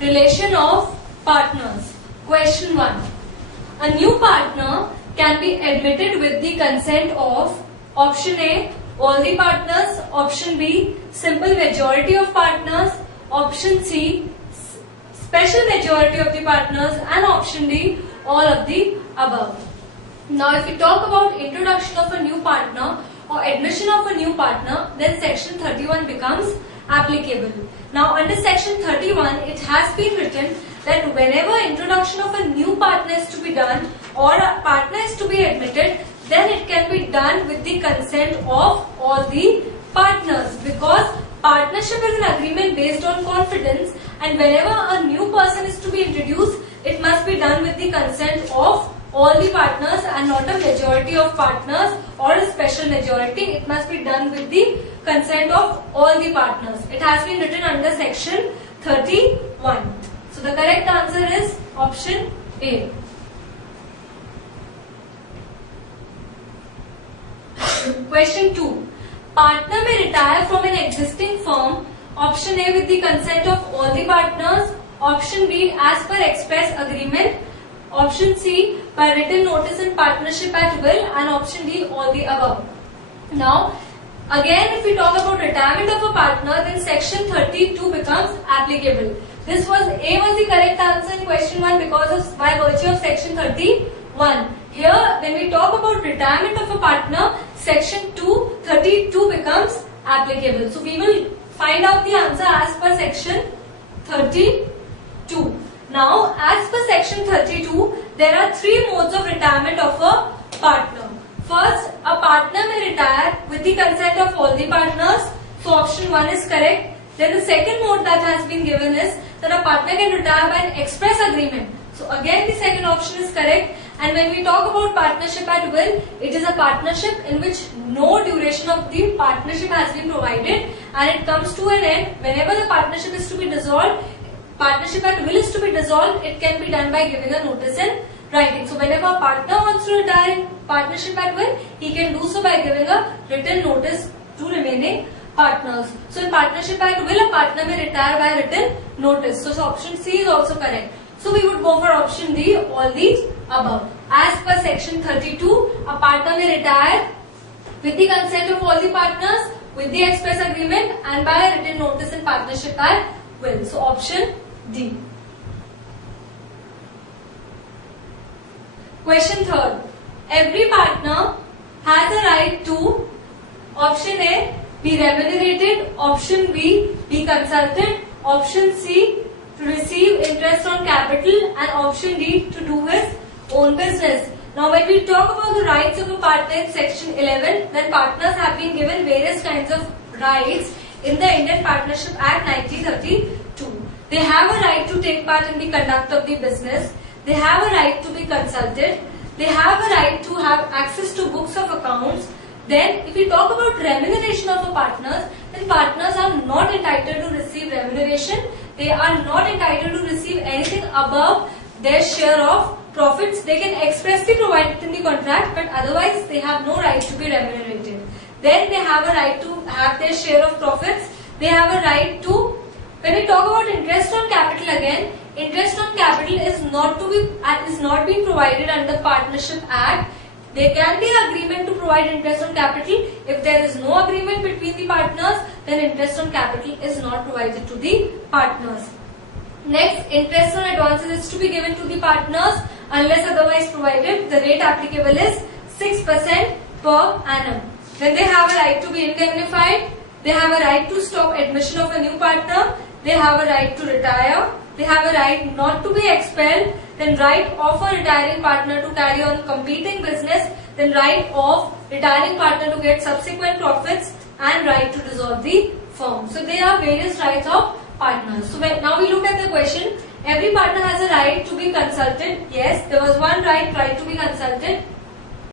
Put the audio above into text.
Relation of partners. Question 1. A new partner can be admitted with the consent of option A, all the partners, option B, simple majority of partners, option C, special majority of the partners, and option D, all of the above. Now if we talk about introduction of a new partner or admission of a new partner, then section 31 becomes applicable. Now under section 31 it has been written that whenever introduction of a new partner is to be done or a partner is to be admitted, then it can be done with the consent of all the partners, because partnership is an agreement based on confidence, and whenever a new person is to be introduced, it must be done with the consent of all the partners and not a majority of partners or a special majority. It must be done with the consent of all the partners. It has been written under section 31. So the correct answer is option A. Question 2. Partner may retire from an existing firm. Option A, with the consent of all the partners. Option B, as per express agreement. Option C, by written notice in partnership at will. And option D, all the above. Now, again if we talk about retirement of a partner, then section 32 becomes applicable. This was A was the correct answer in question 1 because of by virtue of section 31. Here when we talk about retirement of a partner, section 32 becomes applicable. So we will find out the answer as per section 32. Now as per section 32, there are 3 modes of retirement of a partner. First, a partner may retire with the consent of all the partners. So option 1 is correct. Then the second mode that has been given is that a partner can retire by an express agreement. So again the second option is correct. And when we talk about partnership at will, it is a partnership in which no duration of the partnership has been provided and it comes to an end whenever the partnership is to be dissolved. Partnership at will is to be dissolved, it can be done by giving a notice in writing. So whenever a partner wants to retire in partnership at will, he can do so by giving a written notice to remaining partners. So in partnership at will, a partner may retire by written notice. So option C is also correct. So we would go for option D, all these above. As per section 32, a partner may retire with the consent of all the partners, with the express agreement and by a written notice in partnership at will. So option D. Question 3. Every partner has a right to option A, be remunerated, option B, be consulted, option C, to receive interest on capital, and option D, to do his own business. Now when we talk about the rights of a partner in section 11, then partners have been given various kinds of rights in the Indian Partnership Act 1932. They have a right to take part in the conduct of the business. They have a right to be consulted. They have a right to have access to books of accounts. Then if we talk about remuneration of a partners, then partners are not entitled to receive remuneration. They are not entitled to receive anything above their share of profits. They can expressly provide it in the contract, but otherwise they have no right to be remunerated. Then they have a right to have their share of profits. They have a right to, when we talk about interest on capital again, interest on capital is not being provided under Partnership Act. There can be an agreement to provide interest on capital. If there is no agreement between the partners, then interest on capital is not provided to the partners. Next, interest on advances is to be given to the partners unless otherwise provided. The rate applicable is 6% per annum. Then they have a right to be indemnified. They have a right to stop admission of a new partner. They have a right to retire. They have a right not to be expelled. Then right of a retiring partner to carry on competing business. Then right of retiring partner to get subsequent profits, and right to dissolve the firm. So there are various rights of partners. So now we look at the question. Every partner has a right to be consulted. Yes, there was one right to be consulted.